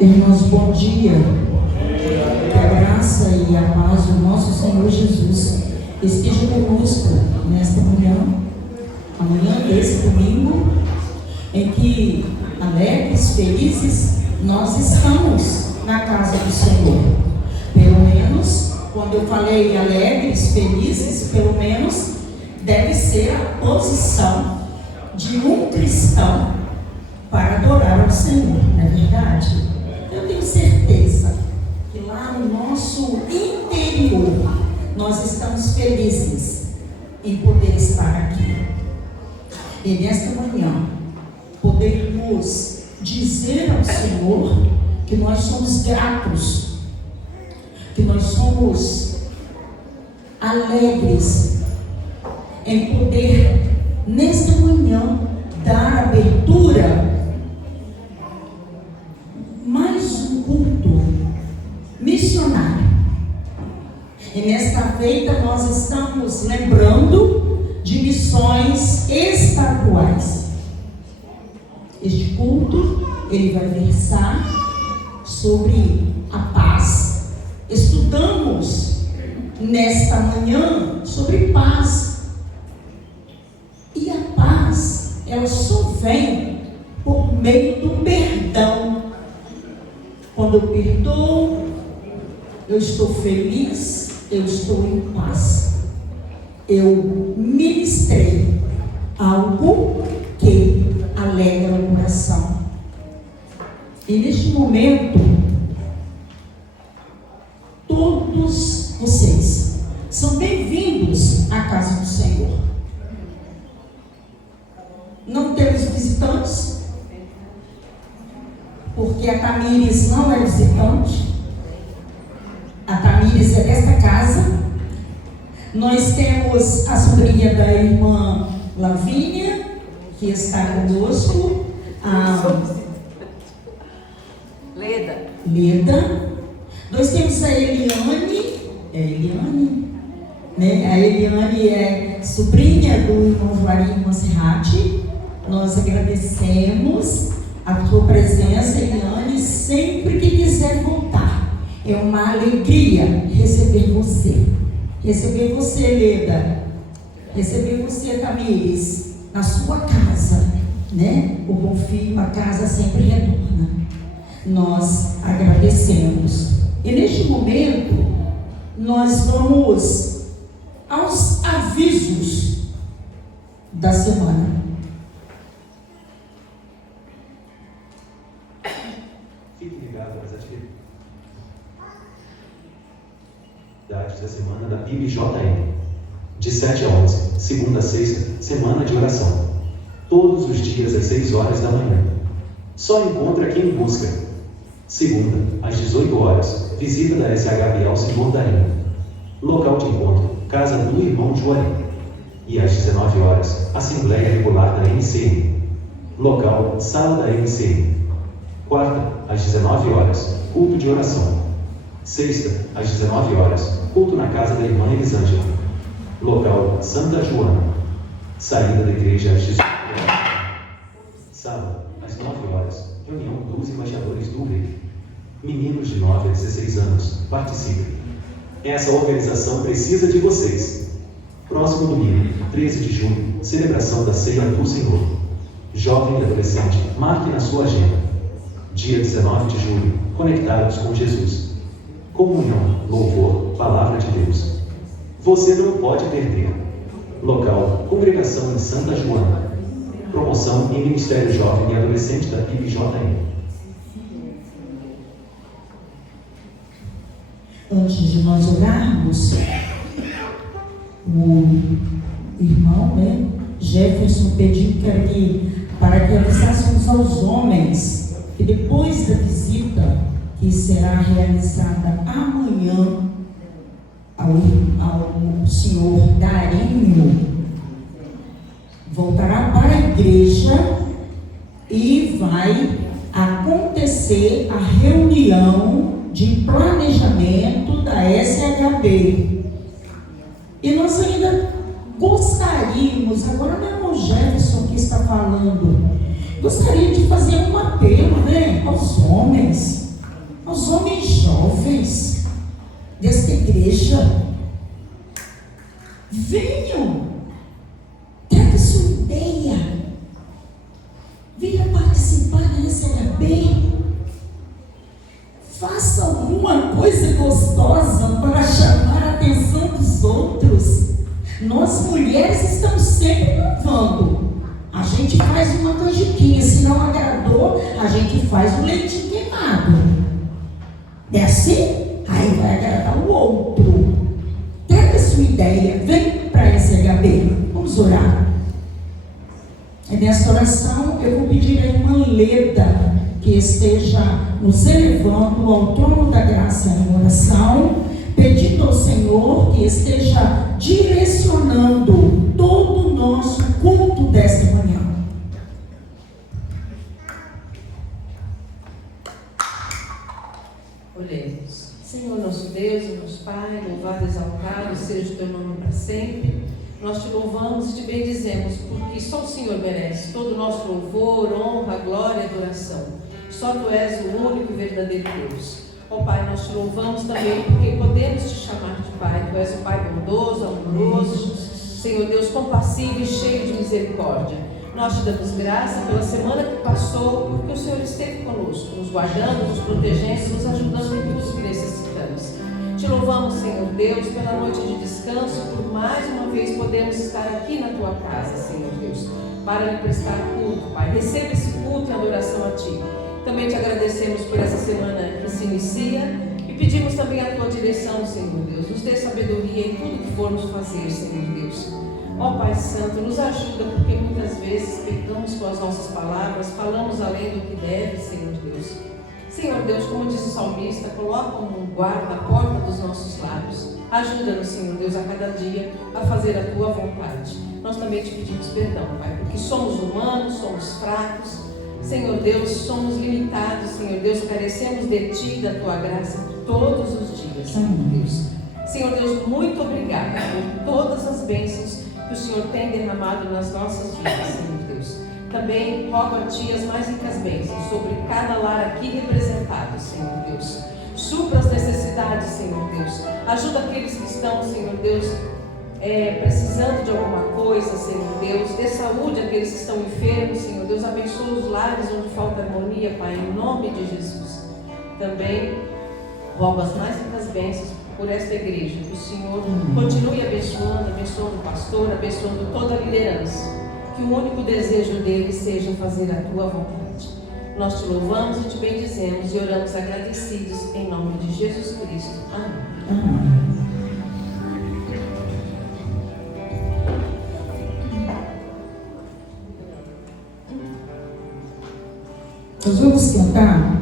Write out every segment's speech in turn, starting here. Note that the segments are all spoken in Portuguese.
Irmãos, bom dia. Que a graça e a paz do nosso Senhor Jesus esteja conosco nesta manhã, amanhã desse domingo, em que alegres, felizes, nós estamos na casa do Senhor. Pelo menos, quando eu falei alegres, felizes, pelo menos deve ser a posição de um cristão para adorar ao Senhor, não é verdade? Eu tenho certeza que lá no nosso interior nós estamos felizes em poder estar aqui. E nesta manhã podermos dizer ao Senhor que nós somos gratos, que nós somos alegres em poder nesta manhã dar abertura mais um culto missionário. E nesta feita nós estamos lembrando de missões estaduais. Este culto, ele vai versar sobre a paz. Estudamos nesta manhã sobre paz. E a paz, ela só vem por meio do perdão. Quando eu perdoo, eu estou feliz, eu estou em paz. Eu ministrei algo que alegra o coração. E neste momento, todos vocês são bem-vindos à casa do Senhor. Não temos visitantes, porque a Tamires não é visitante. A Tamires é desta casa. Nós temos a sobrinha da irmã Lavínia, que está conosco, a Leda. Nós temos a Eliane, né? A Eliane é sobrinha do irmão Juari e Monserrate. Nós agradecemos a sua presença, Eliane, sempre que quiser voltar. É uma alegria receber você. Receber você, Leda. Receber você, Tamires, na sua casa, né? O bom filho, a casa sempre retorna. Nós agradecemos. E neste momento, nós vamos aos avisos da semana. Fique ligado às atividades da semana da PIB-JM. De 7 a 11, segunda a sexta, semana de oração. Todos os dias às 6 horas da manhã. Só encontra quem busca. Segunda, às 18 horas, visita da SHB ao Senhor da Índia. Local de encontro, casa do irmão Juari. E às 19 horas, Assembleia Regular da MCM. Local, sala da MCM. Quarta, às 19 horas, culto de oração. Sexta, às 19 horas, culto na casa da irmã Elisângela. Local, Santa Joana. Saída da igreja às 18 horas. Sábado, às 9 horas, reunião dos embaixadores do rei. Meninos de 9 a 16 anos, participem. Essa organização precisa de vocês. Próximo domingo, 13 de junho, celebração da Ceia do Senhor. Jovem e adolescente, marque na sua agenda. Dia 19 de julho, conectados com Jesus. Comunhão, louvor, palavra de Deus. Você não pode perder. Local, congregação em Santa Joana. Promoção em Ministério Jovem e Adolescente da PIB-JM. Antes de nós orarmos, o irmão, né, Jefferson pediu para que avisássemos aos homens que depois da visita que será realizada amanhã ao senhor Darinho, voltará para a igreja e vai acontecer a reunião de planejamento da SHB. E nós ainda gostaríamos, agora não é o Jefferson que está falando, gostaria de fazer um apelo, né, aos homens. aos homens jovens desta igreja: venham, traga sua ideia, venha participar da SHB, faça alguma coisa gostosa para chamar a atenção dos outros. Nós mulheres estamos sempre inovando. A gente faz uma canjiquinha, se não agradou, a gente faz um leitinho queimado. É assim? Aí vai agradar o outro. Traga sua ideia, vem para a SHB. Vamos orar. E nesta oração eu vou pedir a irmã Leda que esteja nos elevando ao trono da graça em oração, pedindo ao Senhor que esteja direcionando todo o nosso culto desta manhã. Oremos. Senhor nosso Deus e nosso Pai, louvado e exaltado seja o teu nome para sempre. Nós te louvamos e te bendizemos, porque só o Senhor merece todo o nosso louvor, honra, glória e adoração. Só tu és o único e verdadeiro Deus. Ó Pai, nós te louvamos também porque podemos te chamar de Pai. Tu és o Pai bondoso, amoroso, Senhor Deus, compassivo e cheio de misericórdia. Nós te damos graça pela semana que passou, porque o Senhor esteve conosco, nos guardando, nos protegendo, nos ajudando em tudo que necessitamos. Te louvamos, Senhor Deus, pela noite de descanso, por mais uma vez podemos estar aqui na tua casa, Senhor Deus, para lhe prestar culto, Pai. Receba esse culto e adoração a ti. Também te agradecemos por essa semana que se inicia e pedimos também a tua direção, Senhor Deus. Nos dê sabedoria em tudo que formos fazer, Senhor Deus. Ó Pai Santo, nos ajuda, porque muitas vezes pecamos com as nossas palavras, falamos além do que deve, Senhor Deus. Senhor Deus, como diz o salmista, coloca um guarda à porta dos nossos lábios. Ajuda-nos, Senhor Deus, a cada dia a fazer a tua vontade. Nós também te pedimos perdão, Pai, porque somos humanos, somos fracos. Senhor Deus, somos limitados, Senhor Deus, carecemos de Ti, da Tua graça, todos os dias, Senhor Deus. Senhor Deus, muito obrigada por todas as bênçãos que o Senhor tem derramado nas nossas vidas, Senhor Deus. Também rogo a Ti as mais ricas bênçãos sobre cada lar aqui representado, Senhor Deus. Supra as necessidades, Senhor Deus. Ajuda aqueles que estão, Senhor Deus, precisando de alguma coisa, Senhor Deus. Dê saúde àqueles que estão enfermos, Senhor Deus. Abençoa os lares onde falta harmonia, Pai, em nome de Jesus. Também rogo as mais ricas bênçãos por esta igreja. Que o Senhor continue abençoando o pastor, abençoando toda a liderança. Que o único desejo dele seja fazer a tua vontade. Nós te louvamos e te bendizemos e oramos agradecidos em nome de Jesus Cristo. Amém. Amém. Nós vamos cantar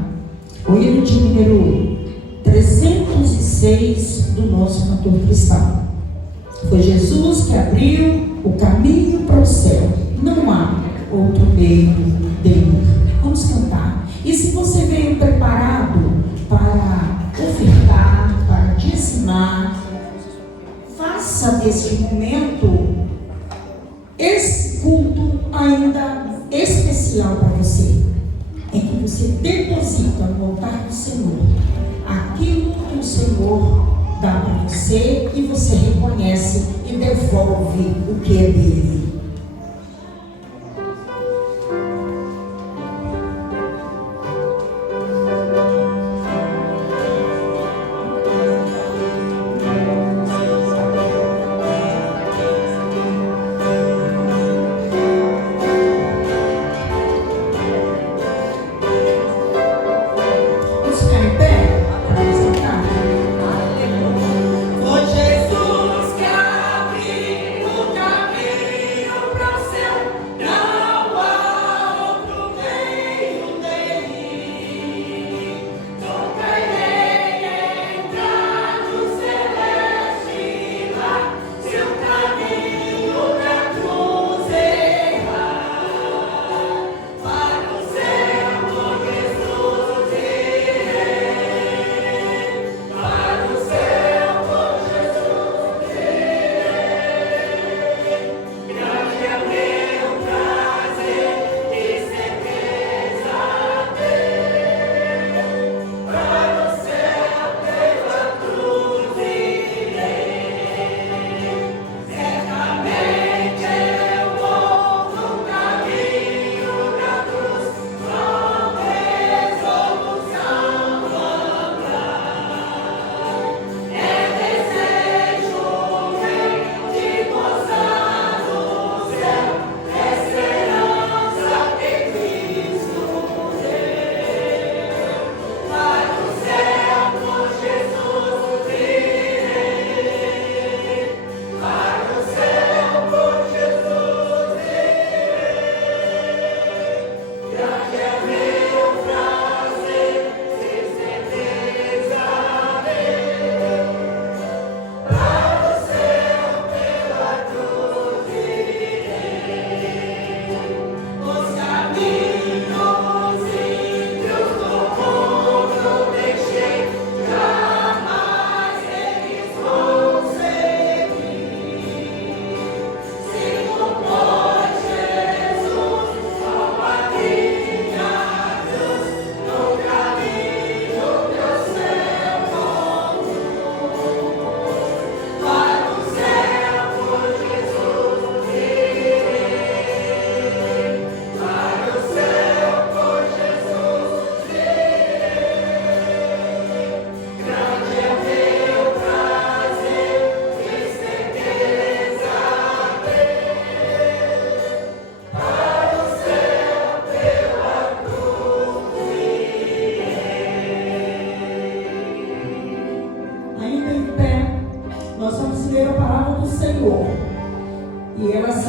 o hino de número 306 do nosso cantor cristão. Foi Jesus que abriu o caminho para o céu. Não há outro meio dele. Vamos cantar. E se você veio preparado para ofertar, para dizimar, faça desse momento esse culto ainda especial para você. É que você deposita no altar do Senhor aquilo que o Senhor dá para você e você reconhece e devolve o que é dele. Foi Jesus que abriu o caminho.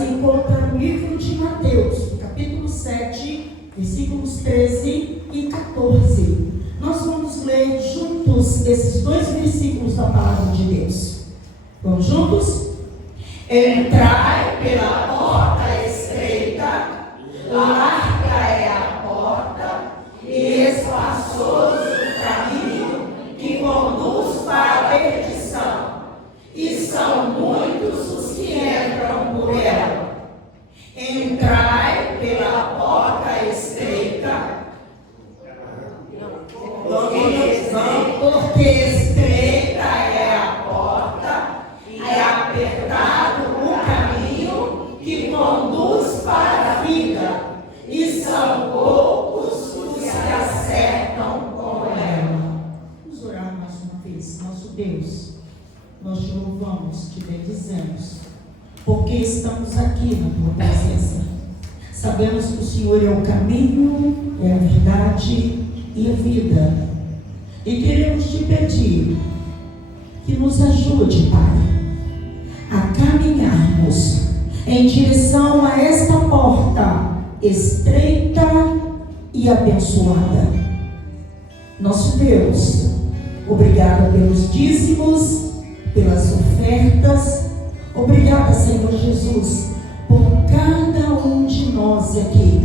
encontra no livro de Mateus, capítulo 7, versículos 13 e 14. Nós vamos ler juntos esses dois versículos da palavra de Deus. Vamos juntos? Entrai pela porta estreita, larga é a porta e espaçoso o caminho que conduz para a perdição, e são muitos os que entram por ela. Entrai pela porta estreita, porque estreita é a porta e apertado o caminho que conduz para a vida, e são poucos os que acertam com ela. Vamos orar mais uma vez. Nosso Deus, nós te louvamos, te bendizemos, porque estamos aqui na tua presença. Sabemos que o Senhor é o caminho, é a verdade e a vida. E queremos te pedir que nos ajude, Pai, a caminharmos em direção a esta porta estreita e abençoada. Nosso Deus, obrigado pelos dízimos, pelas ofertas. Obrigada, Senhor Jesus, por cada um de nós aqui.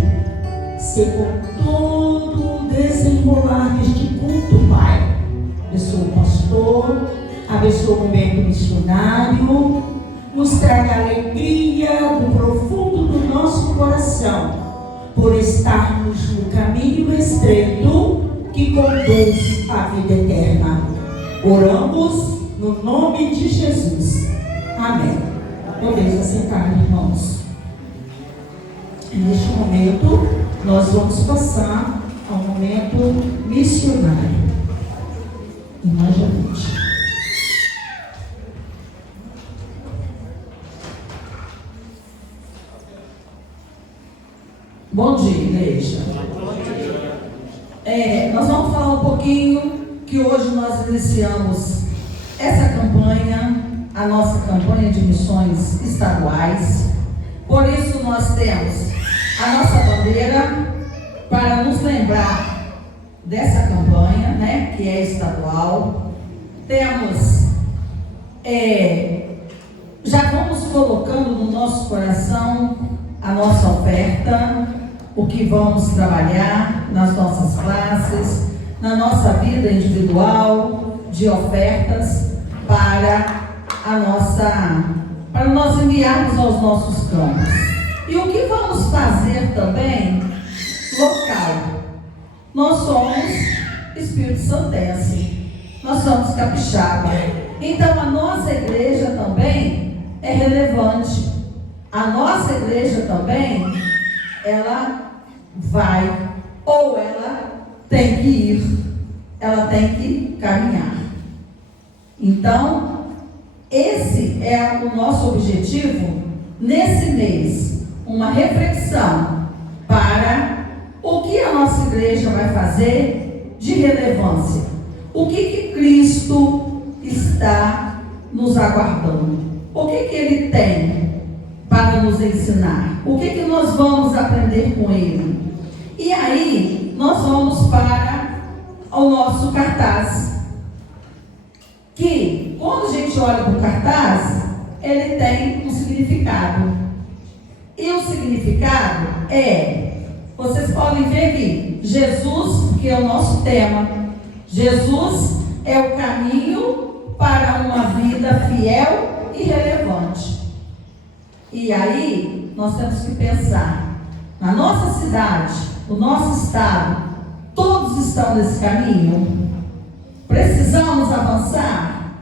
Se com todo o desenrolar deste culto, Pai, abençoa o pastor, abençoa o momento missionário, nos traga alegria do profundo do nosso coração, por estarmos no caminho estreito que conduz à vida eterna. Oramos no nome de Jesus. Amém. Podemos assentar, irmãos. Neste momento, nós vamos passar ao momento missionário. Irmã Janete. Bom dia, igreja. Nós vamos falar um pouquinho que hoje nós iniciamos essa campanha, a nossa campanha de missões estaduais. Por isso nós temos a nossa bandeira para nos lembrar dessa campanha, né, que é estadual. Temos, já vamos colocando no nosso coração a nossa oferta, o que vamos trabalhar nas nossas classes, na nossa vida individual, de ofertas para nós enviarmos aos nossos campos. E o que vamos fazer também local. Nós somos Espírito Santense, nós somos capixaba. Então a nossa igreja também é relevante. A nossa igreja também, ela vai, ou ela tem que ir, ela tem que caminhar. Então, esse é o nosso objetivo nesse mês, uma reflexão para o que a nossa igreja vai fazer de relevância. O que Cristo está nos aguardando? O que Ele tem para nos ensinar? O que nós vamos aprender com Ele? E aí, nós vamos para o nosso cartaz. Que, quando a gente olha para o cartaz, ele tem um significado. E o significado vocês podem ver aqui, Jesus, que é o nosso tema. Jesus é o caminho para uma vida fiel e relevante. E aí, nós temos que pensar, na nossa cidade, no nosso estado, todos estão nesse caminho? Precisamos avançar?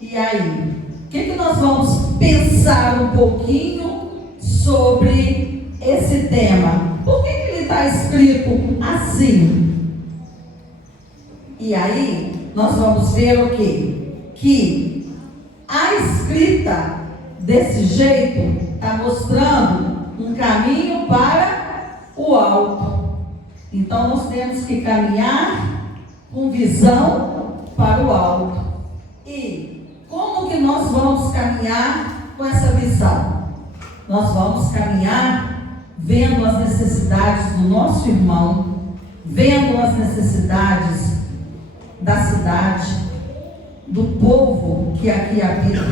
E aí, o que nós vamos pensar um pouquinho sobre esse tema? Por que ele está escrito assim? E aí, nós vamos ver o quê? Que a escrita desse jeito está mostrando um caminho para o alto. Então, nós temos que caminhar com visão para o alto. E como que nós vamos caminhar com essa visão? nós vamos caminhar vendo as necessidades do nosso irmão, vendo as necessidades da cidade, do povo que aqui habita,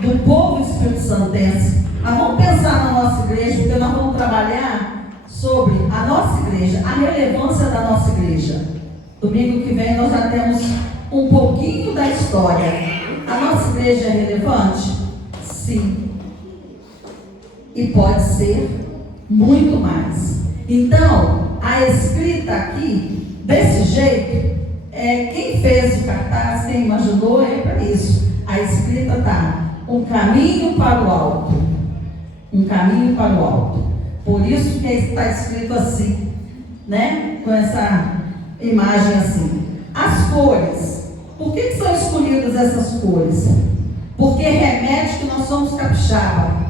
do povo espírito-santense. Nós vamos pensar na nossa igreja, porque nós vamos trabalhar sobre a nossa igreja, a relevância da nossa igreja. Domingo que vem nós já temos um pouquinho da história. A nossa igreja é relevante? Sim. E pode ser muito mais. Então, a escrita aqui, desse jeito, quem fez o cartaz, quem imaginou, é para isso. A escrita está: um caminho para o alto. Um caminho para o alto. Por isso que está escrito assim, né? Com essa imagem assim. As cores. Por que são escolhidas essas cores? Porque remete que nós somos capixaba.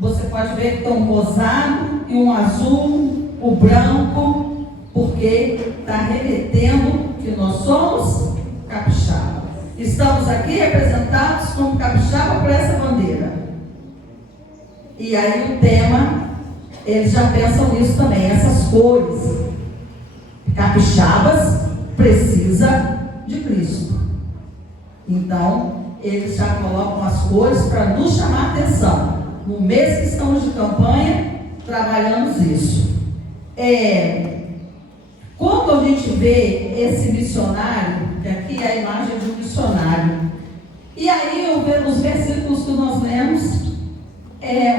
Você pode ver que tem um rosado e um azul, o branco, porque está remetendo que nós somos capixaba. Estamos aqui representados como capixaba por essa bandeira. E aí o tema, eles já pensam nisso também, essas cores. Capixabas precisa de Cristo. Então, eles já colocam as cores para nos chamar a atenção. No mês que estamos de campanha, trabalhamos isso. Quando a gente vê esse missionário, que aqui é a imagem de um missionário, e aí eu vejo os versículos que nós lemos,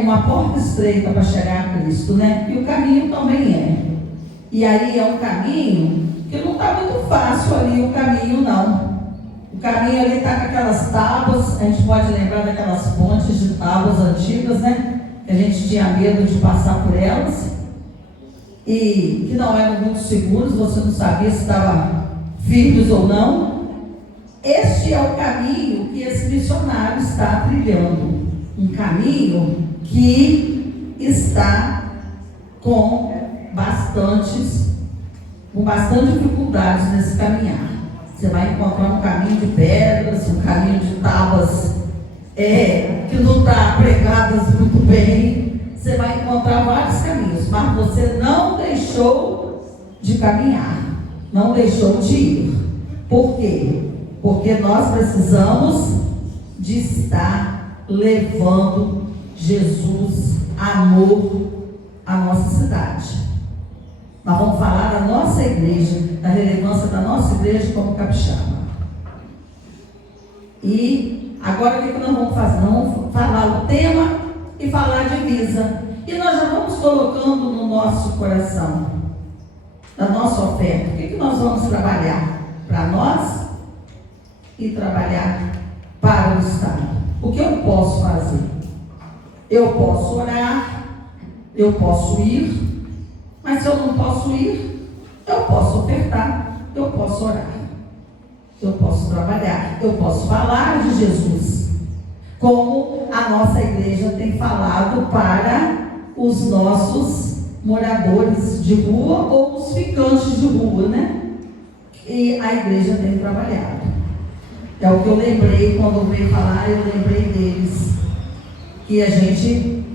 uma porta estreita para chegar a Cristo, né? E o caminho também é. E aí é um caminho que não está muito fácil ali, o caminho não. O caminho ali está com aquelas tábuas, a gente pode lembrar daquelas pontes de tábuas antigas, né? Que a gente tinha medo de passar por elas. E que não eram muito seguros, você não sabia se estavam firmes ou não. Este é o caminho que esse missionário está trilhando. Um caminho que está com bastante dificuldades nesse caminhar. Você vai encontrar um caminho de pedras, um caminho de tábuas que não está pregadas muito bem. Você vai encontrar vários caminhos, mas você não deixou de caminhar, não deixou de ir. Por quê? Porque nós precisamos de estar levando Jesus, amor, à nossa cidade. Nós vamos falar da nossa igreja, da relevância da nossa igreja como capixaba. E agora o que nós vamos fazer? Nós vamos falar o tema e falar a divisa. E nós já vamos colocando no nosso coração, da nossa oferta, o que nós vamos trabalhar para nós e trabalhar para o Estado. O que eu posso fazer? Eu posso orar, eu posso ir, mas se eu não posso ir, eu posso ofertar, eu posso orar, eu posso trabalhar, eu posso falar de Jesus, como a nossa igreja tem falado para os nossos moradores de rua ou os ficantes de rua, né? E a igreja tem trabalhado. É o que eu lembrei quando veio falar, eu lembrei deles. Que a gente,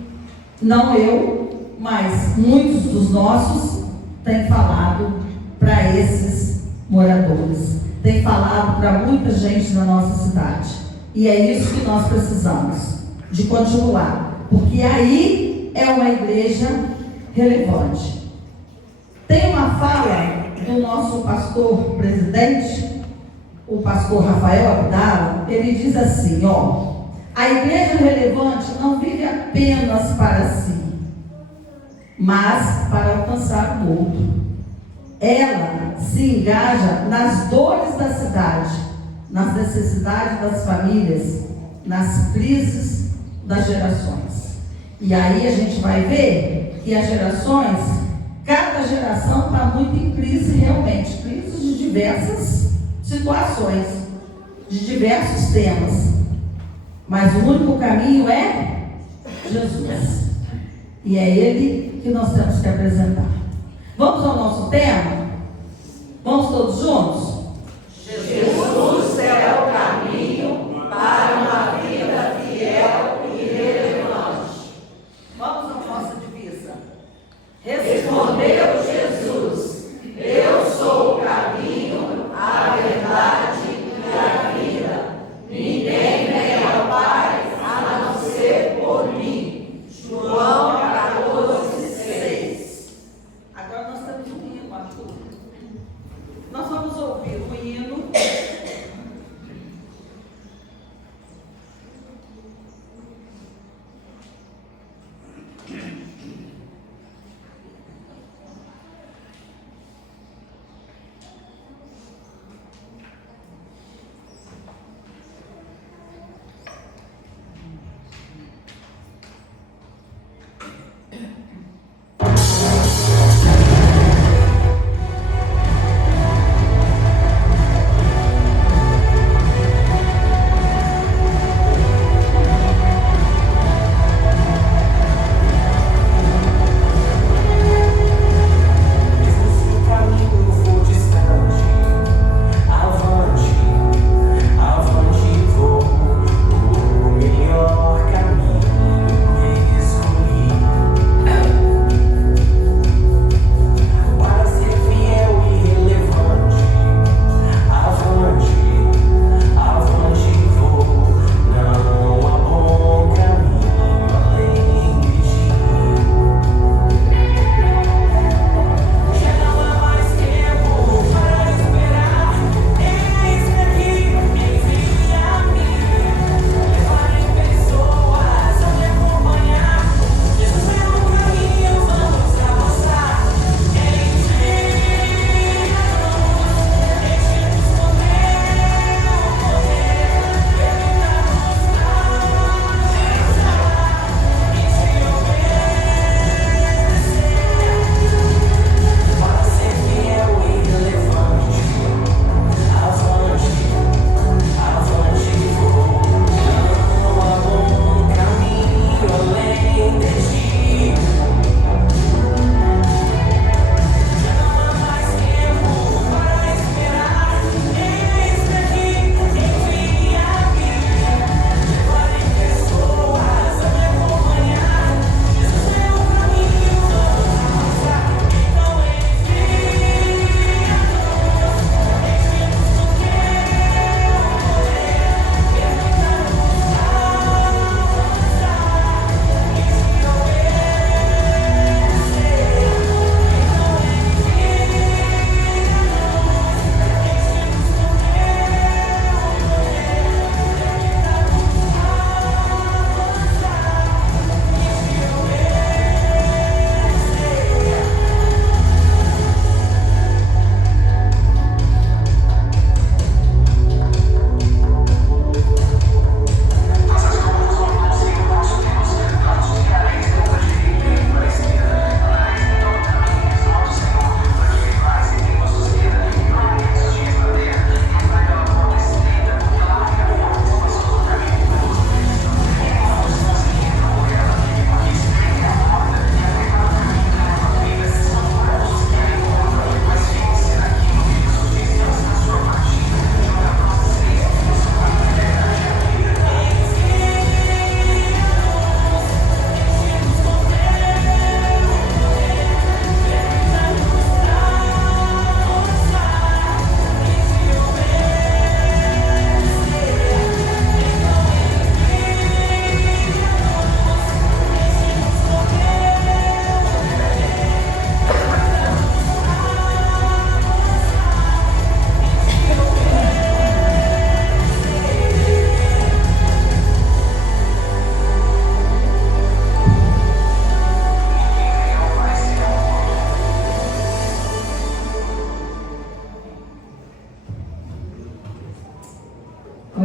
não eu, mas muitos dos nossos, têm falado para esses moradores. Tem falado para muita gente na nossa cidade. E é isso que nós precisamos, de continuar. Porque aí é uma igreja relevante. Tem uma fala do nosso pastor presidente, o pastor Rafael Abdala. Ele diz assim, a igreja relevante não vive apenas para si, mas para alcançar o outro. Ela se engaja nas dores da cidade, nas necessidades das famílias, nas crises das gerações. E aí a gente vai ver que as gerações, cada geração está muito em crise realmente, crise de diversas situações, de diversos temas. Mas o único caminho é Jesus. E é Ele que nós temos que apresentar. Vamos ao nosso tema? Vamos todos juntos? Jesus é o caminho para uma vida fiel e relevante.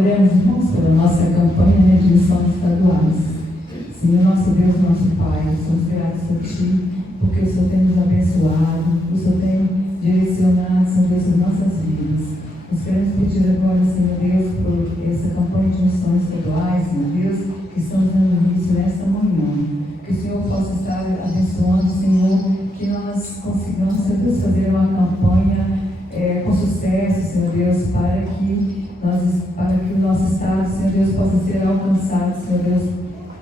Oremos, irmãos, pela nossa campanha, né, de missões estaduais. Senhor, nosso Deus, nosso Pai, somos gratos a Ti, porque o Senhor tem nos abençoado, o Senhor tem direcionado, Senhor Deus, as nossas vidas. Nós queremos pedir agora, Senhor Deus, por essa campanha de missões estaduais, Senhor Deus, que estamos dando início nesta manhã. Que o Senhor possa estar abençoando, Senhor, que nós consigamos, Senhor Deus, fazer uma campanha com sucesso, Senhor Deus, para que o nosso estado, Senhor Deus, possa ser alcançado, Senhor Deus,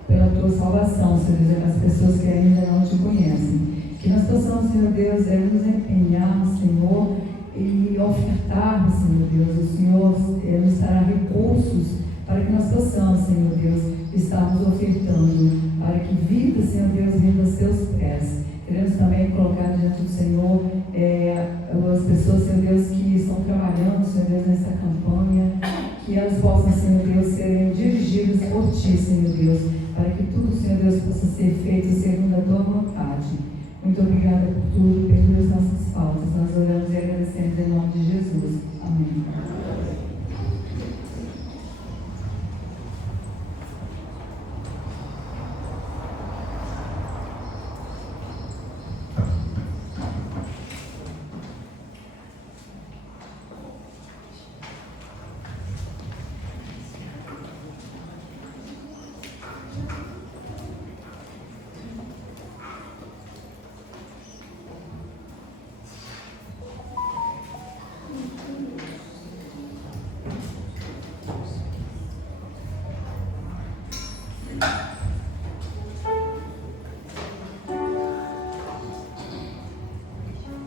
pela Tua salvação, Senhor Deus, as pessoas que ainda não Te conhecem. Que nós possamos, Senhor Deus, nos empenhar, Senhor, e ofertar, Senhor Deus, o Senhor nos dará recursos para que nós possamos, Senhor Deus, estarmos ofertando, para que vida, Senhor Deus, vindo aos Teus pés. Queremos também colocar diante do Senhor as pessoas, Senhor Deus, que estão trabalhando, Senhor Deus, nessa campanha, que elas possam, Senhor Deus, serem dirigidas por Ti, Senhor Deus, para que tudo, Senhor Deus, possa ser feito segundo a Tua vontade. Muito obrigada por tudo, perdoe as nossas faltas. Nós oramos e agradecemos em nome de Jesus. Amém.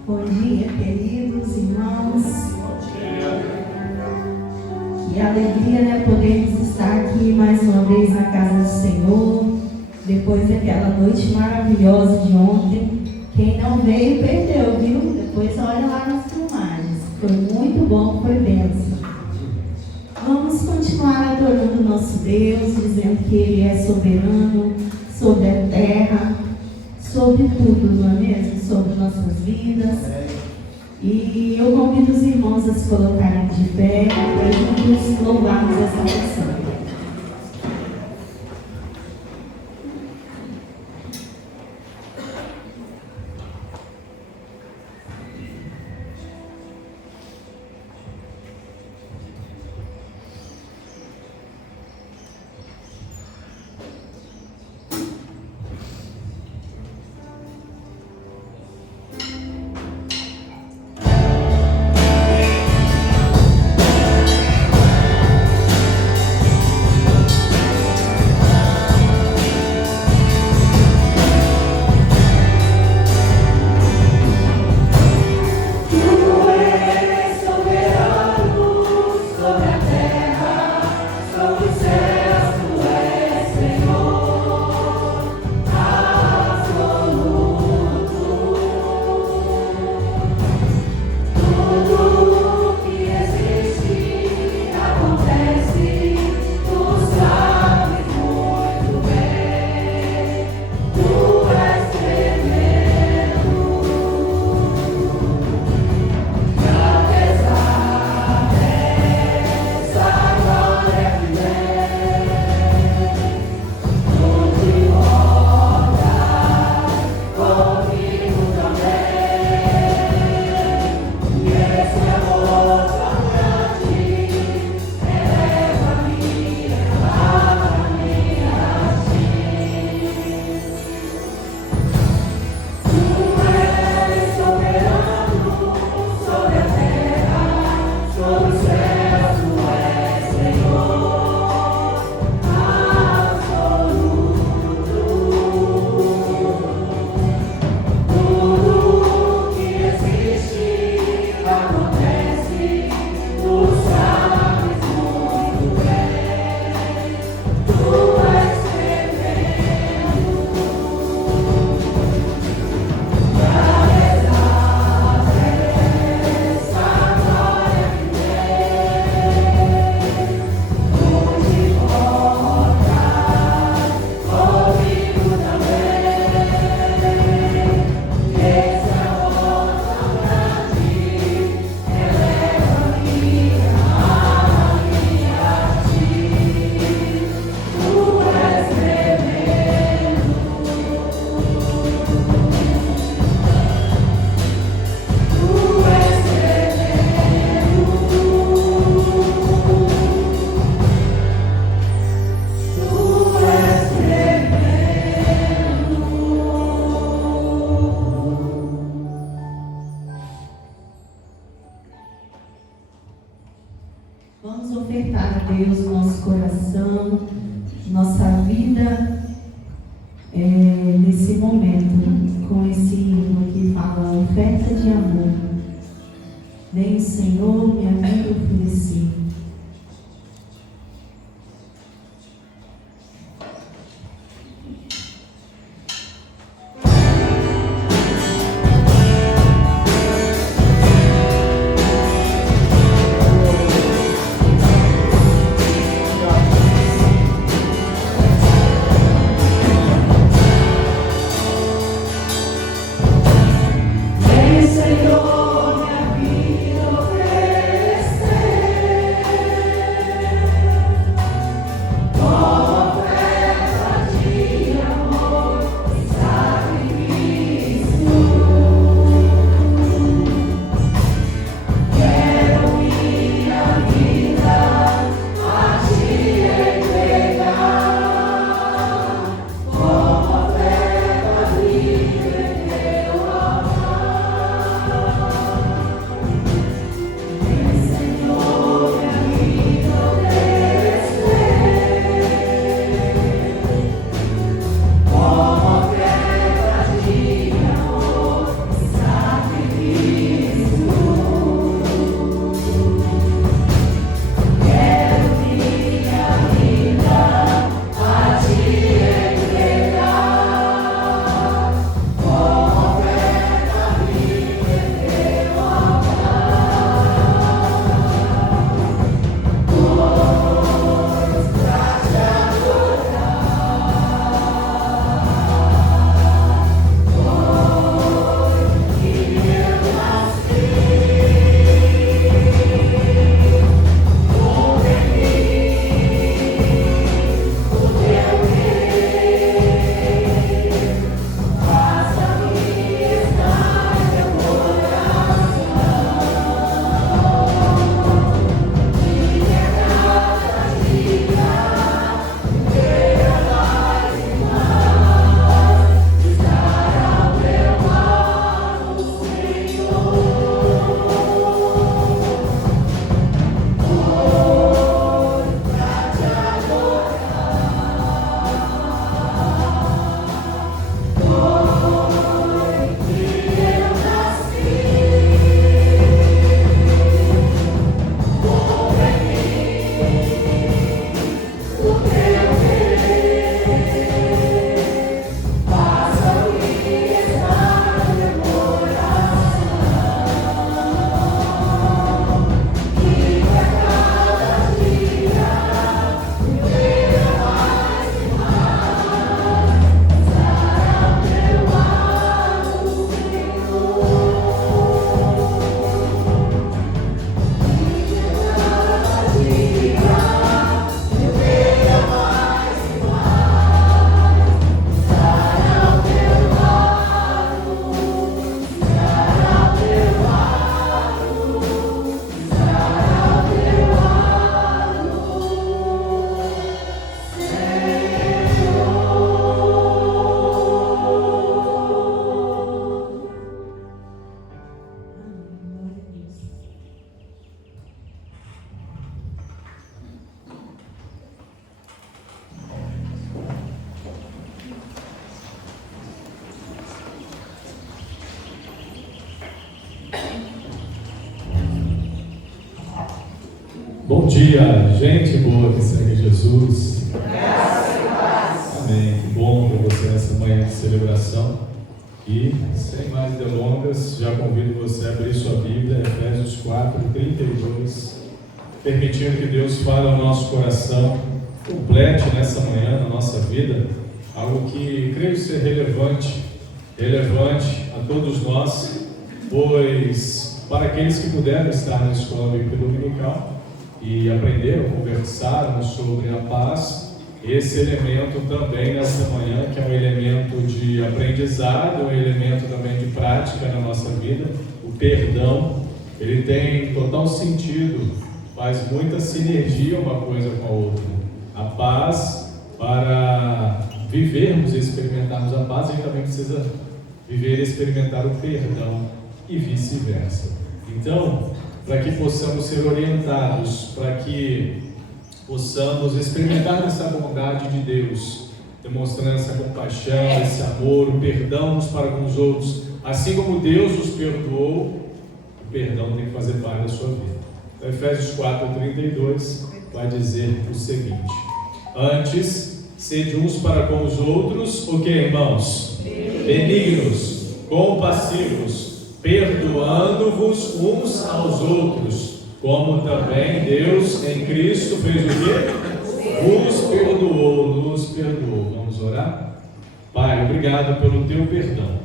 Bom dia, queridos irmãos. Que alegria, né, podermos estar aqui mais uma vez na casa do Senhor, depois daquela noite maravilhosa de ontem. Quem não veio, perdeu, viu? Depois olha lá nas filmagens. Foi muito bom, foi bênção. Vamos continuar adorando o nosso Deus, dizendo que Ele é soberano sobre a terra, sobre tudo, não é mesmo? Sobre nossas vidas. E eu convido os irmãos a se colocarem de pé para juntos louvarmos essa canção. vamos ofertar a Deus o nosso coração, nossa vida nesse momento, com esse hino que fala oferta de amor. Vem, Senhor, minha vida ofereci. Senhor, minha vida oferecer. Bom dia, gente boa que segue Jesus. Graças e paz. Amém. Que bom ter você nessa manhã de celebração. E, sem mais delongas, já convido você a abrir sua Bíblia, Efésios 4:32, permitindo que Deus fale ao nosso coração, complete nessa manhã, na nossa vida, algo que creio ser relevante a todos nós, pois para aqueles que puderam estar na escola bíblica dominical e aprenderam, conversaram sobre a paz, esse elemento também nessa manhã, que é um elemento de aprendizado, um elemento também de prática na nossa vida, o perdão, ele tem total sentido, faz muita sinergia uma coisa com a outra. A paz, para vivermos e experimentarmos a paz, a gente também precisa viver e experimentar o perdão e vice-versa. Então, para que possamos ser orientados, para que possamos experimentar essa bondade de Deus, demonstrando essa compaixão, esse amor, o perdão uns para com os outros. Assim como Deus os perdoou, o perdão tem que fazer parte da sua vida. Então, Efésios 4:32 vai dizer o seguinte: antes, sede uns para com os outros, o que, irmãos? Benignos, compassivos, perdoando-vos uns aos outros, como também Deus em Cristo fez o quê? Nos perdoou. Vamos orar? Pai, obrigado pelo teu perdão.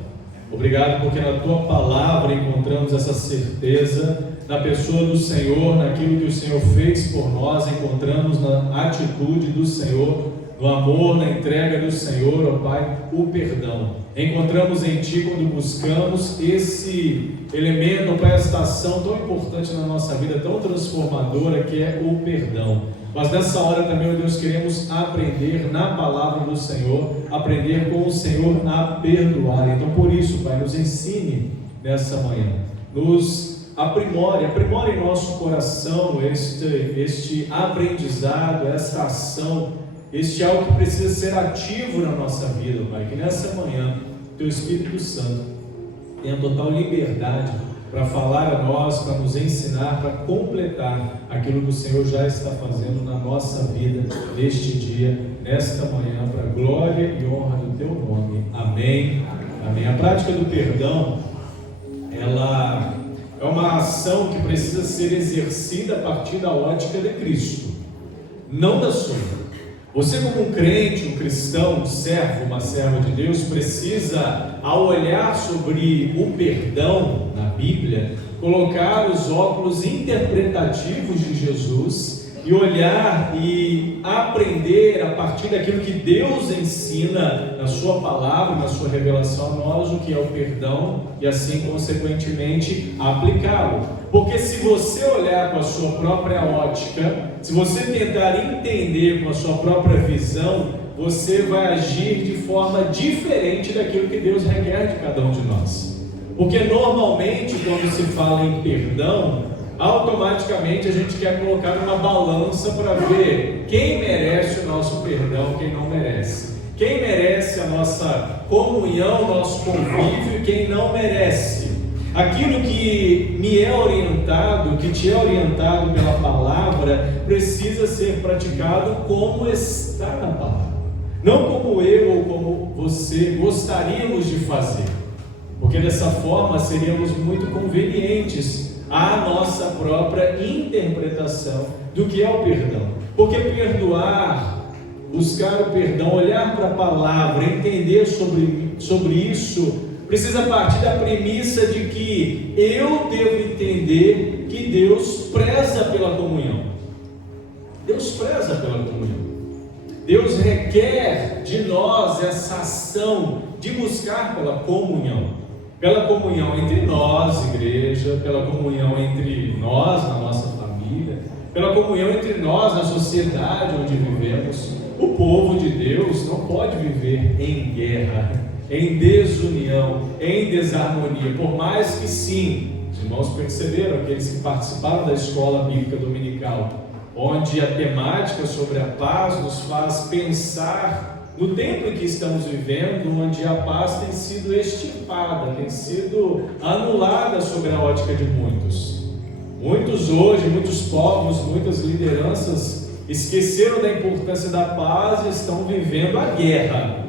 Obrigado porque na tua palavra encontramos essa certeza na pessoa do Senhor, naquilo que o Senhor fez por nós, encontramos na atitude do Senhor, no amor, na entrega do Senhor, ó Pai, o perdão. Encontramos em Ti quando buscamos esse elemento, ó Pai, esta ação tão importante na nossa vida, tão transformadora, que é o perdão. Mas nessa hora também, ó Deus, queremos aprender na palavra do Senhor, aprender com o Senhor a perdoar. Então, por isso, Pai, nos ensine nessa manhã, nos aprimore em nosso coração este aprendizado, esta ação, este algo que precisa ser ativo na nossa vida, Pai. Que nessa manhã, Teu Espírito Santo tenha total liberdade para falar a nós, para nos ensinar, para completar aquilo que o Senhor já está fazendo na nossa vida, neste dia, nesta manhã, para a glória e honra do Teu nome. Amém. Amém. A prática do perdão, ela é uma ação que precisa ser exercida a partir da ótica de Cristo, não da sua. Você, como um crente, um cristão, um servo, uma serva de Deus, precisa, ao olhar sobre o perdão na Bíblia, colocar os óculos interpretativos de Jesus e olhar e aprender a partir daquilo que Deus ensina na sua palavra, na sua revelação a nós, o que é o perdão, e assim, consequentemente, aplicá-lo. Porque se você olhar com a sua própria ótica, se você tentar entender com a sua própria visão, você vai agir de forma diferente daquilo que Deus requer de cada um de nós. Porque normalmente, quando se fala em perdão, automaticamente a gente quer colocar uma balança para ver quem merece o nosso perdão, quem não merece. Quem merece a nossa comunhão, nosso convívio e quem não merece. Aquilo que me é orientado, que te é orientado pela palavra, precisa ser praticado como está na palavra. Não como eu ou como você gostaríamos de fazer. Porque dessa forma seríamos muito convenientes à nossa própria interpretação do que é o perdão. Porque perdoar, buscar o perdão, olhar para a palavra, entender sobre isso, precisa partir da premissa de que eu devo entender que Deus preza pela comunhão. Deus preza pela comunhão. Deus requer de nós essa ação de buscar pela comunhão. Pela comunhão entre nós, igreja, pela comunhão entre nós, na nossa família, pela comunhão entre nós, na sociedade onde vivemos. O povo de Deus não pode viver em guerra, em desunião, em desarmonia, por mais que sim, os irmãos perceberam, aqueles que participaram da escola bíblica dominical, onde a temática sobre a paz nos faz pensar no tempo em que estamos vivendo, onde a paz tem sido extirpada, tem sido anulada sobre a ótica de muitos. Muitos hoje, muitos povos, muitas lideranças esqueceram da importância da paz e estão vivendo a guerra,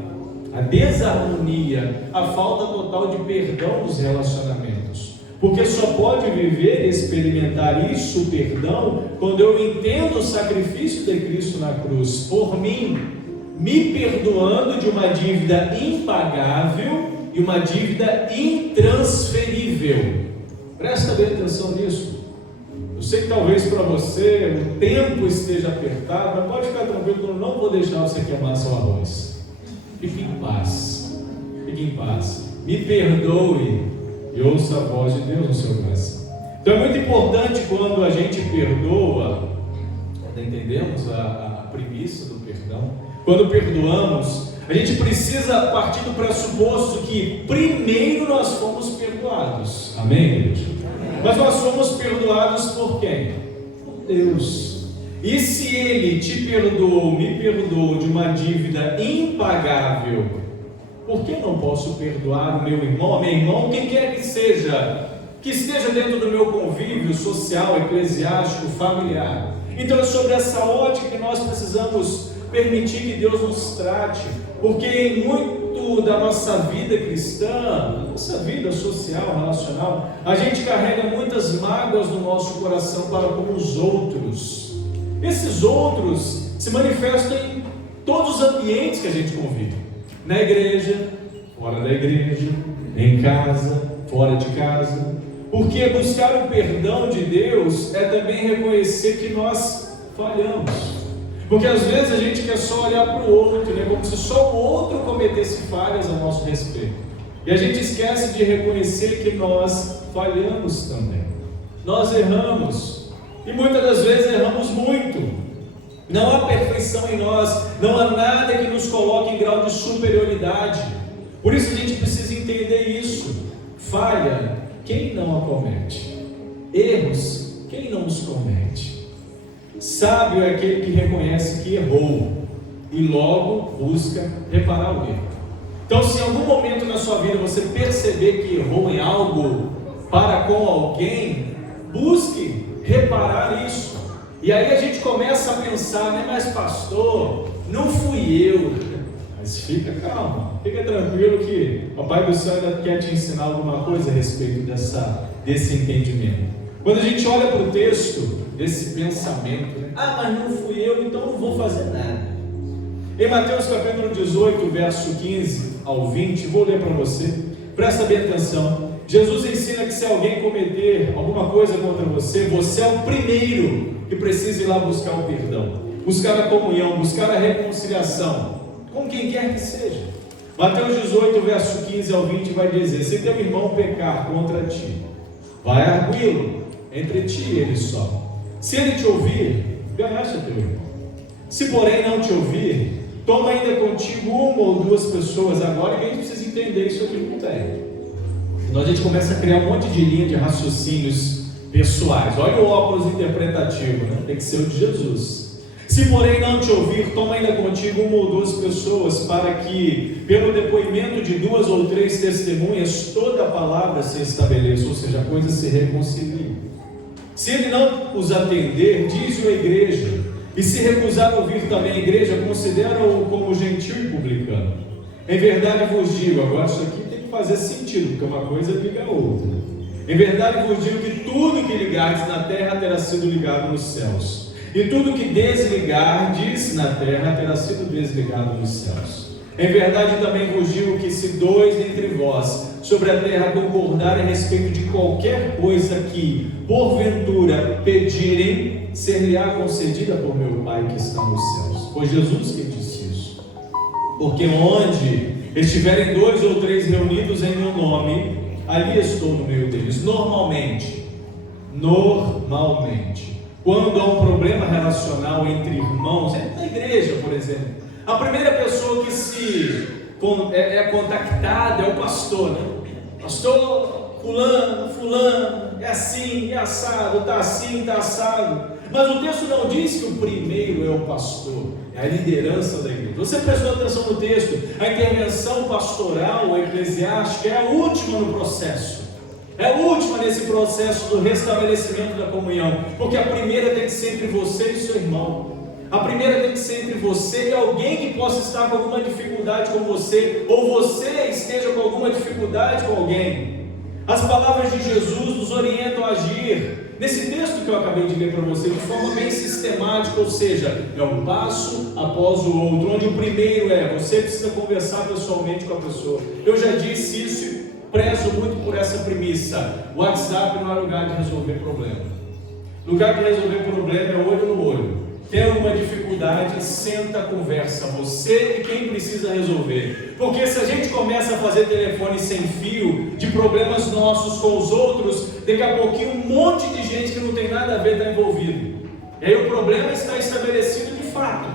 a desarmonia, a falta total de perdão nos relacionamentos. Porque só pode viver e experimentar isso, o perdão, quando eu entendo o sacrifício de Cristo na cruz por mim, me perdoando de uma dívida impagável e uma dívida intransferível. Presta bem atenção nisso. Eu sei que talvez para você o tempo esteja apertado, mas pode ficar tranquilo que eu não vou deixar você queimar seu arroz. Fique em paz. Fique em paz. Me perdoe e ouça a voz de Deus no seu coração. Então é muito importante quando a gente perdoa, quando entendemos a premissa do perdão, quando perdoamos, a gente precisa partir do pressuposto que primeiro nós fomos perdoados. Amém, igreja? Mas nós fomos perdoados por quem? Por Deus. E se Ele te perdoou, me perdoou de uma dívida impagável, por que não posso perdoar o meu irmão, a minha irmã, quem quer que seja, que esteja dentro do meu convívio social, eclesiástico, familiar? Então é sobre essa ótica que nós precisamos permitir que Deus nos trate, porque em muito da nossa vida cristã, nossa vida social, relacional, a gente carrega muitas mágoas no nosso coração para com os outros. Esses outros se manifestam em todos os ambientes que a gente convive, na igreja, fora da igreja, em casa, fora de casa, porque buscar o perdão de Deus é também reconhecer que nós falhamos. Porque às vezes a gente quer só olhar para o outro, né? Como se só o outro cometesse falhas a nosso respeito. E a gente esquece de reconhecer que nós falhamos também. Nós erramos. E muitas das vezes erramos muito. Não há perfeição em nós. Não há nada que nos coloque em grau de superioridade. Por isso a gente precisa entender isso. Falha quem não a comete. Erros quem não os comete. Sábio é aquele que reconhece que errou e logo busca reparar o erro. Então, se em algum momento na sua vida você perceber que errou em algo para com alguém, busque reparar isso. E aí a gente começa a pensar, né? Mas pastor, não fui eu. Mas fica calmo, fica tranquilo que o Papai do Céu ainda quer te ensinar alguma coisa a respeito desse entendimento. Quando a gente olha para o texto, desse pensamento, né? Mas não fui eu, então não vou fazer nada. Em Mateus capítulo 18, verso 15 ao 20, vou ler para você, presta bem atenção. Jesus ensina que se alguém cometer alguma coisa contra você, você é o primeiro que precisa ir lá buscar o perdão, buscar a comunhão, buscar a reconciliação, com quem quer que seja. Mateus 18, verso 15 ao 20 vai dizer: se teu irmão pecar contra ti, vai arguí-lo entre ti e ele só. Se ele te ouvir, ganhaste o teu irmão. Se porém não te ouvir, toma ainda contigo uma ou duas pessoas. Agora a gente precisa entender isso aqui no texto. Então a gente começa a criar um monte de linha de raciocínios pessoais. Olha o óculos interpretativo, né? Tem que ser o de Jesus. Se porém não te ouvir, toma ainda contigo uma ou duas pessoas, para que pelo depoimento de duas ou três testemunhas toda a palavra se estabeleça, ou seja, a coisa se reconcilie. Se ele não os atender, diz-o à igreja, e se recusar a ouvir também a igreja, considera-o como gentil e publicano. Em verdade vos digo, agora isso aqui tem que fazer sentido, porque uma coisa liga a outra. Em verdade vos digo que tudo que ligardes na terra terá sido ligado nos céus, e tudo que desligardes na terra terá sido desligado nos céus. Em verdade também vos digo que se dois dentre vós sobre a terra concordarem a respeito de qualquer coisa que porventura pedirem, ser-lhe-á concedida por meu Pai que está nos céus. Foi Jesus que disse isso. Porque onde estiverem dois ou três reunidos em meu nome, ali estou no meio deles. Normalmente, quando há um problema relacional entre irmãos, na igreja, por exemplo, a primeira pessoa que é contactada é o pastor, né? Pastor fulano, é assim, é assado, está assim, está assado. Mas o texto não diz que o primeiro é o pastor, é a liderança da igreja. Você prestou atenção no texto? A intervenção pastoral ou eclesiástica é a última no processo. É a última nesse processo do restabelecimento da comunhão. Porque a primeira tem que ser entre você e seu irmão. A primeira tem que ser entre você e alguém que possa estar com alguma dificuldade com você, ou você esteja com alguma dificuldade com alguém. As palavras de Jesus nos orientam a agir nesse texto que eu acabei de ler para você, de forma bem sistemática, ou seja, é um passo após o outro, onde o primeiro é, você precisa conversar pessoalmente com a pessoa. Eu já disse isso e prezo muito por essa premissa. O WhatsApp não é lugar de resolver problema. Lugar de resolver problema é olho no olho. Tem alguma dificuldade, senta, conversa, você e quem precisa resolver. Porque se a gente começa a fazer telefone sem fio, de problemas nossos com os outros, daqui a pouquinho um monte de gente que não tem nada a ver está envolvido. E aí o problema está estabelecido de fato.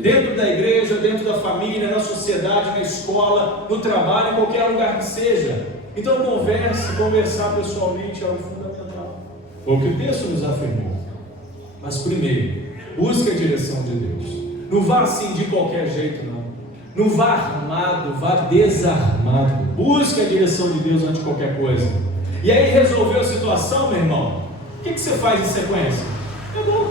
dentro da igreja, dentro da família, na sociedade, na escola, no trabalho, em qualquer lugar que seja. Então conversar pessoalmente é algo fundamental. Foi o que o texto nos afirmou. Mas primeiro, busque a direção de Deus. Não vá assim de qualquer jeito, não. Não vá armado, vá desarmado. Busque a direção de Deus antes de qualquer coisa. E aí resolveu a situação, meu irmão? O que você faz em sequência? Acabou.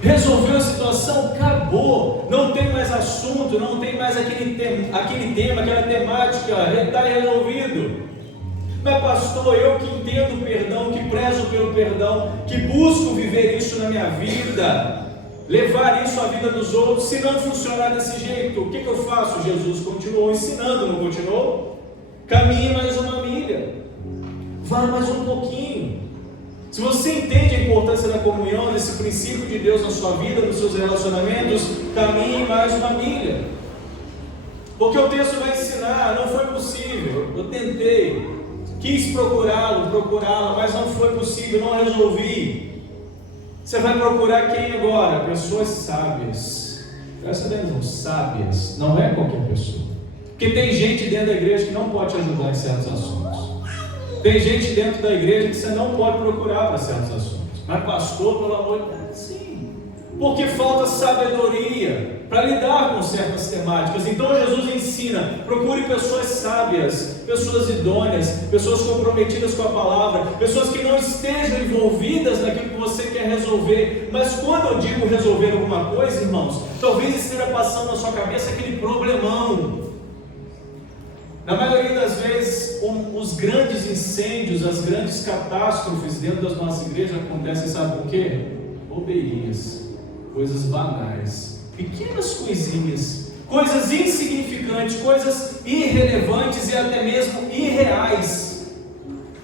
Resolveu a situação, acabou. Não tem mais assunto, não tem mais aquele tema, aquela temática, está resolvido. Mas pastor, eu que entendo o perdão, que prezo pelo perdão, que busco viver isso na minha vida, levar isso à vida dos outros, se não funcionar desse jeito, o que eu faço? Jesus continuou ensinando, não continuou? Caminhe mais uma milha, vá mais um pouquinho. Se você entende a importância da comunhão, desse princípio de Deus na sua vida, nos seus relacionamentos, caminhe mais uma milha. Porque o texto vai ensinar, não foi possível, eu tentei, quis procurá-la, mas não foi possível, não resolvi. Você vai procurar quem agora? Pessoas sábias. Presta atenção, sábias, não é qualquer pessoa. Porque tem gente dentro da igreja que não pode te ajudar em certos assuntos. Tem gente dentro da igreja que você não pode procurar para certos assuntos. Mas pastor, pelo amor de Deus, sim. Porque falta sabedoria para lidar com certas temáticas. Então Jesus ensina, procure pessoas sábias, pessoas idôneas, pessoas comprometidas com a palavra, pessoas que não estejam envolvidas naquilo que você quer resolver. Mas quando eu digo resolver alguma coisa, irmãos, talvez esteja passando na sua cabeça aquele problemão. Na maioria das vezes, os grandes incêndios, as grandes catástrofes dentro das nossas igrejas acontecem, sabe por quê? Bobeirinhas, coisas banais, pequenas coisinhas, coisas insignificantes, coisas irrelevantes e até mesmo irreais.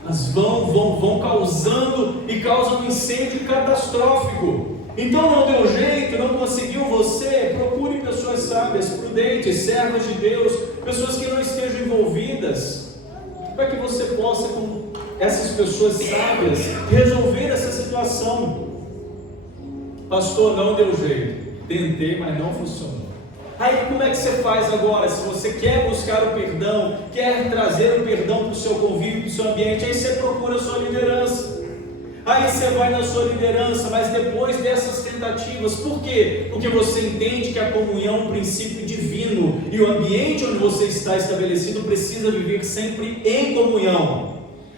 Mas vão causando e causam um incêndio catastrófico. Então não deu jeito, não conseguiu você, procure pessoas sábias, prudentes, servas de Deus, pessoas que não estejam envolvidas, para que você possa, com essas pessoas sábias, resolver essa situação. Pastor, não deu jeito, tentei, mas não funcionou. Aí como é que você faz agora? Se você quer buscar o perdão, quer trazer o perdão para o seu convívio, para o seu ambiente, aí você procura a sua liderança. Aí você vai na sua liderança, mas depois dessas tentativas, por quê? Porque você entende que a comunhão é um princípio divino, e o ambiente onde você está estabelecido precisa viver sempre em comunhão.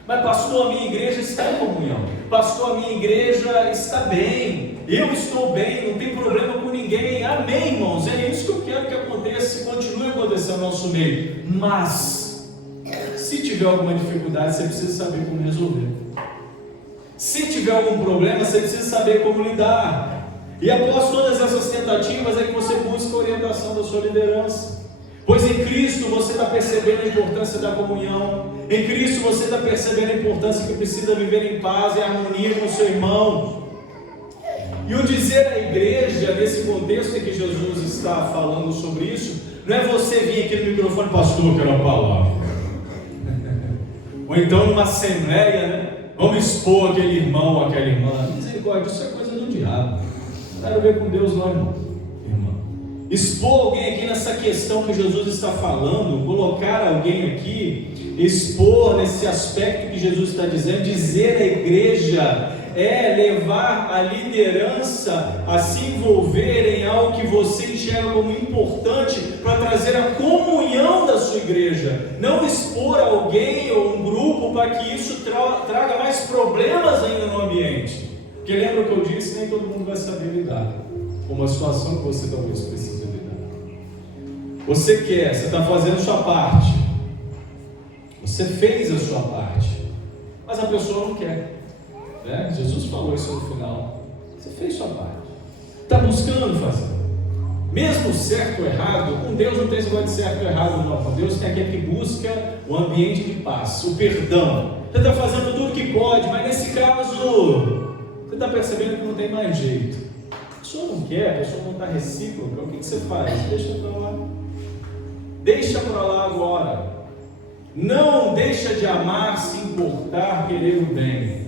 Mas pastor, a minha igreja está em comunhão. Pastor, a minha igreja está bem. Eu estou bem, não tem problema com ninguém. Amém, irmãos? É isso que eu quero que aconteça e continue acontecendo no nosso meio. Mas, se tiver alguma dificuldade, você precisa saber como resolver. Se tiver algum problema, você precisa saber como lidar. E após todas essas tentativas, é que você busca a orientação da sua liderança. Pois em Cristo você está percebendo a importância da comunhão. Em Cristo você está percebendo a importância que precisa viver em paz e harmonia com o seu irmão. E o dizer à igreja, nesse contexto em que Jesus está falando sobre isso, não é você vir aqui no microfone, pastor, quero uma palavra. Ou então numa assembleia, né? Vamos expor aquele irmão, aquela irmã. Misericórdia, isso é coisa do diabo. Não tem a ver com Deus, não, irmão. Expor alguém aqui nessa questão que Jesus está falando, colocar alguém aqui, expor nesse aspecto que Jesus está dizendo, dizer à igreja, é levar a liderança a se envolver em algo que você enxerga como importante para trazer a comunhão da sua igreja. Não expor alguém ou um grupo para que isso traga mais problemas ainda no ambiente. Porque lembra o que eu disse, nem todo mundo vai saber lidar com uma situação que você talvez precise lidar. Você quer, você está fazendo a sua parte, você fez a sua parte, mas a pessoa não quer. Né? Jesus falou isso no final. Você fez sua parte, está buscando fazer, mesmo certo ou errado. Com Deus não tem esse negócio de certo ou errado, não. Com Deus tem aquele que busca o ambiente de paz, o perdão. Você está fazendo tudo o que pode, mas nesse caso você está percebendo que não tem mais jeito. A pessoa não quer, a pessoa não está recíproca. O que você faz? Deixa para lá. Deixa para lá agora. Não deixa de amar, se importar, querer o bem.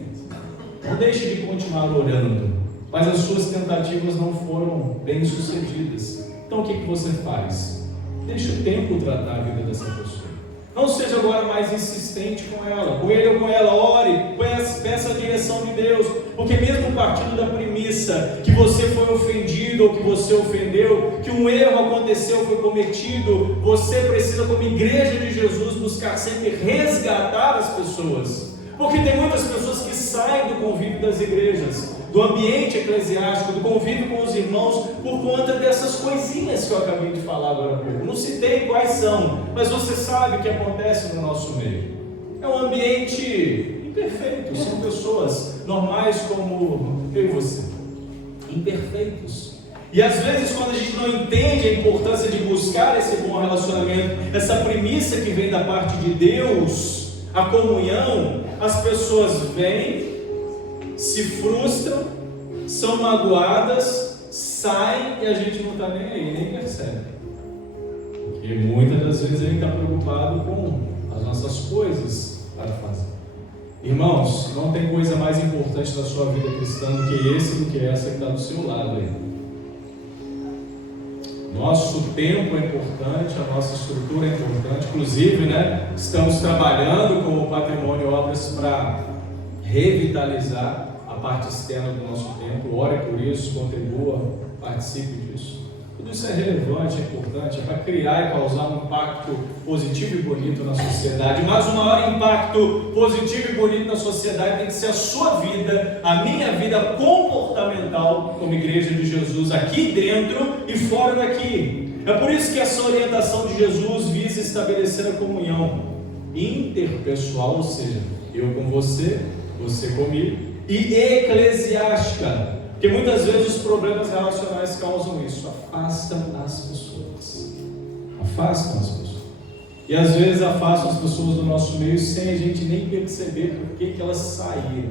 Não deixe de continuar orando, mas as suas tentativas não foram bem sucedidas. Então o que você faz? Deixa o tempo tratar a vida dessa pessoa. Não seja agora mais insistente com ela, com ele ou com ela, ore, peça a direção de Deus, porque mesmo partindo da premissa que você foi ofendido ou que você ofendeu, que um erro aconteceu, foi cometido, você precisa, como igreja de Jesus, buscar sempre resgatar as pessoas, porque tem muitas pessoas que saem do convívio das igrejas, do ambiente eclesiástico, do convívio com os irmãos, por conta dessas coisinhas que eu acabei de falar agora há pouco. Não citei quais são, mas você sabe o que acontece no nosso meio. É um ambiente imperfeito, são pessoas normais como eu e você, imperfeitos. E às vezes, quando a gente não entende a importância de buscar esse bom relacionamento, essa premissa que vem da parte de Deus, a comunhão, as pessoas vêm, se frustram, são magoadas, saem e a gente não está nem aí, nem percebe. Porque muitas das vezes a gente está preocupado com as nossas coisas para fazer. Irmãos, não tem coisa mais importante na sua vida cristã do que essa que está do seu lado aí. Nosso tempo é importante, a nossa estrutura é importante. Inclusive, né, estamos trabalhando com o Patrimônio Obras para revitalizar a parte externa do nosso templo. Ore por isso, contribua, participe disso. Tudo isso é relevante, é importante, é para criar e causar um impacto positivo e bonito na sociedade. Mas o maior impacto positivo e bonito na sociedade tem que ser a sua vida, a minha vida comportamental como igreja de Jesus, aqui dentro e fora daqui. É por isso que essa orientação de Jesus visa estabelecer a comunhão interpessoal, ou seja, eu com você, você comigo, e eclesiástica, porque muitas vezes os problemas relacionais causam isso, afastam as pessoas, e às vezes afastam as pessoas do nosso meio sem a gente nem perceber por que elas saíram,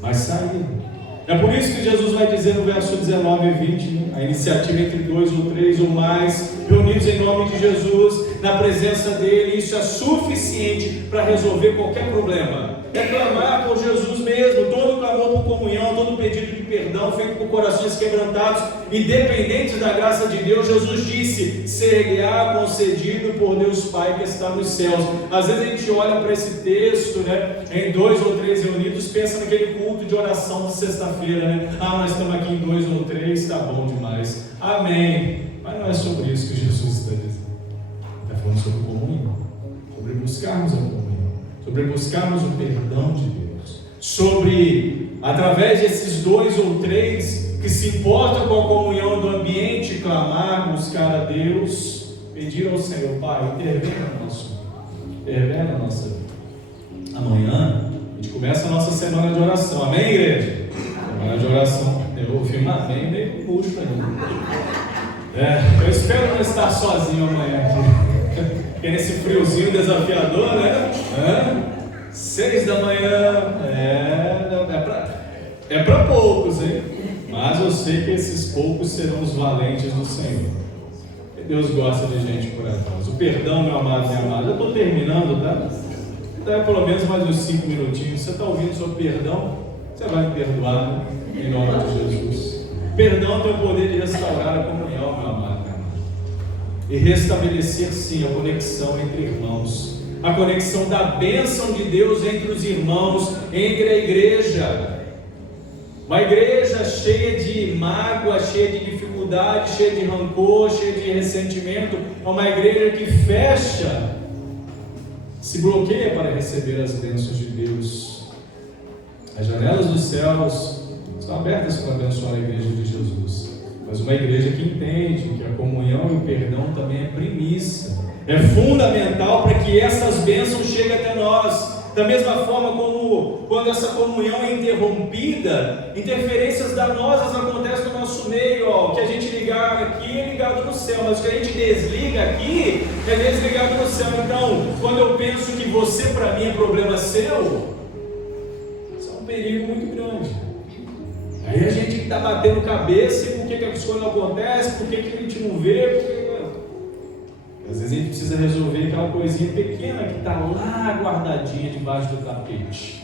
mas saíram. É por isso que Jesus vai dizer no verso 19 e 20, a iniciativa entre 2 ou 3 ou mais, reunidos em nome de Jesus, na presença dele, isso é suficiente para resolver qualquer problema. É clamar por Jesus mesmo, todo clamor por comunhão, todo pedido de perdão feito por corações quebrantados, independentes da graça de Deus. Jesus disse, ser-lhe-á concedido por Deus Pai que está nos céus. Às vezes a gente olha para esse texto, né, em 2 ou 3 reunidos, pensa naquele culto de oração de sexta-feira, né? Nós estamos aqui em 2 ou 3, está bom demais, amém. Mas não é sobre isso que Jesus está dizendo. Está falando sobre comunhão, sobre buscarmos a comunhão, sobre buscarmos o perdão de Deus, sobre, através desses 2 ou 3 que se importam com a comunhão do ambiente, clamar, buscar a Deus, pedir ao Senhor, Pai, intervenha na nossa vida. Amanhã a gente começa a nossa semana de oração, amém, igreja? Semana de oração, eu ouvi um amém meio puxo aí. Eu espero não estar sozinho amanhã aqui, porque nesse friozinho desafiador, né? 6 da manhã, é para poucos, hein? Mas eu sei que esses poucos serão os valentes do Senhor. E Deus gosta de gente corajosa. O perdão, meu amado, minha amada, eu estou terminando, tá? Então, pelo menos mais uns 5 minutinhos. Você está ouvindo sobre perdão? Você vai me perdoar, né? Em nome de Jesus. Perdão tem o poder de restaurar a comunhão, meu amado, minha amada. E restabelecer, sim, a conexão entre irmãos. A conexão da bênção de Deus entre os irmãos, entre a igreja. Uma igreja cheia de mágoa, cheia de dificuldade, cheia de rancor, cheia de ressentimento. É uma igreja que fecha, se bloqueia para receber as bênçãos de Deus. As janelas dos céus estão abertas para abençoar a igreja de Jesus. Mas uma igreja que entende que a comunhão e o perdão também é premissa. É fundamental para que essas bênçãos cheguem até nós. Da mesma forma como quando essa comunhão é interrompida, interferências danosas acontecem no nosso meio. O que a gente ligar aqui é ligado no céu, mas o que a gente desliga aqui é desligado no céu. Então, quando eu penso que você para mim é problema seu, isso é um perigo muito grande. Aí a gente está batendo cabeça e por que as coisas não acontecem, por que a gente não vê, às vezes a gente precisa resolver aquela coisinha pequena que está lá guardadinha debaixo do tapete.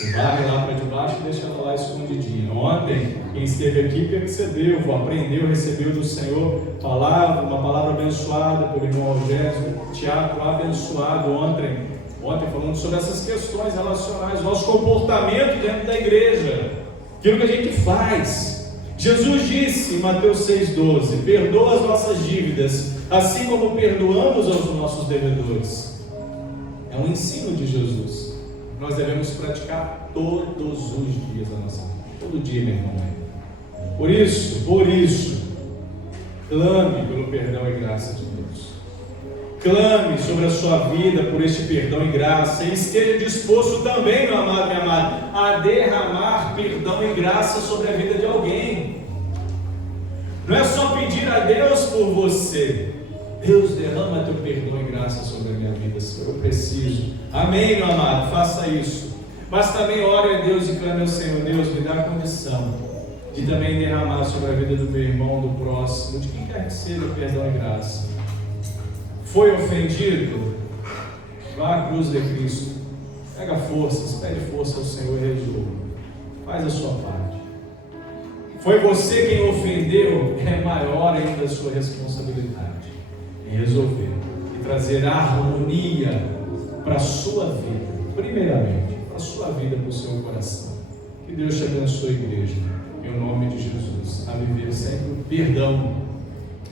Você varre lá para debaixo e deixa ela lá escondidinha. Ontem, quem esteve aqui percebeu, aprendeu, recebeu do Senhor uma palavra abençoada pelo irmão Algésio, Tiago abençoado ontem falando sobre essas questões relacionais, nosso comportamento dentro da igreja, aquilo que a gente faz. Jesus disse em Mateus 6,12: perdoa as nossas dívidas, assim como perdoamos aos nossos devedores. É um ensino de Jesus. Nós devemos praticar todos os dias da nossa vida. Todo dia, meu irmão. Por isso, clame pelo perdão e graça de Deus. Clame sobre a sua vida por este perdão e graça. E esteja disposto também, meu amado, minha amada, a derramar perdão e graça sobre a vida de alguém. Não é só pedir a Deus por você. Deus, derrama teu perdão e graça sobre a minha vida, Senhor, eu preciso. Amém, meu amado, faça isso. Mas também ore a Deus e clame ao Senhor: Deus, me dá a condição de também derramar sobre a vida do meu irmão, do próximo, de quem quer que seja, perdão e graça. Foi ofendido? Vá à cruz de Cristo, pega forças, pede força ao Senhor e resolva. Faz a sua parte. Foi você quem ofendeu? É maior ainda a sua responsabilidade em resolver e trazer harmonia para a sua vida, primeiramente, para a sua vida, para o seu coração. Que Deus te abençoe, igreja, em nome de Jesus, a viver sempre o perdão,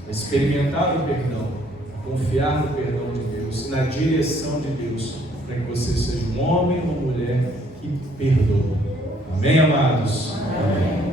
a experimentar o perdão, a confiar no perdão de Deus, na direção de Deus, para que você seja um homem ou uma mulher que perdoa. Amém, amados? Amém.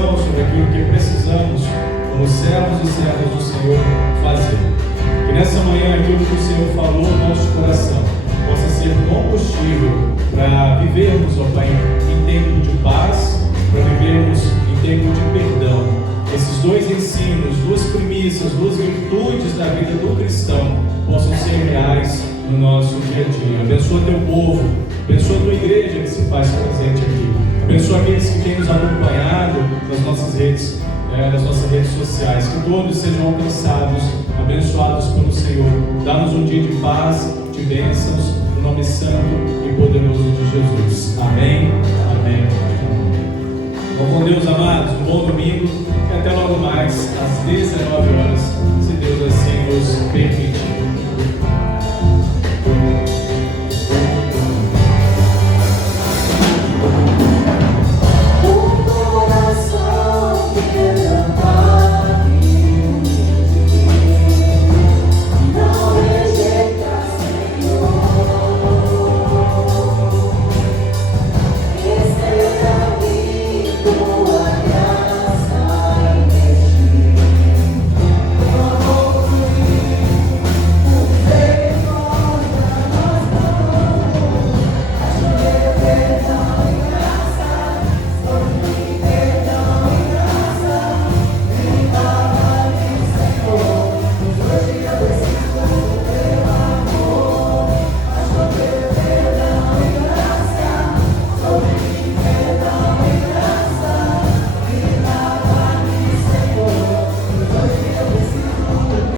direção sobre aquilo que precisamos, como servos e servas do Senhor, fazer. Que nessa manhã aquilo que o Senhor falou no nosso coração possa ser combustível para vivermos, ó Pai, em tempo de paz, para vivermos em tempo de perdão. Esses dois ensinos, duas premissas, duas virtudes da vida do cristão possam ser reais no nosso dia a dia. Abençoa teu povo, abençoa a tua igreja que se faz presente aqui, abençoa aqueles que têm nos acompanhado nas nossas redes sociais, que todos sejam alcançados, abençoados pelo Senhor. Dá-nos um dia de paz, de bênçãos, no nome santo e poderoso de Jesus. Amém, amém. Vão com Deus, amados, um bom domingo e até logo mais às 19 horas, se Deus assim nos permitir.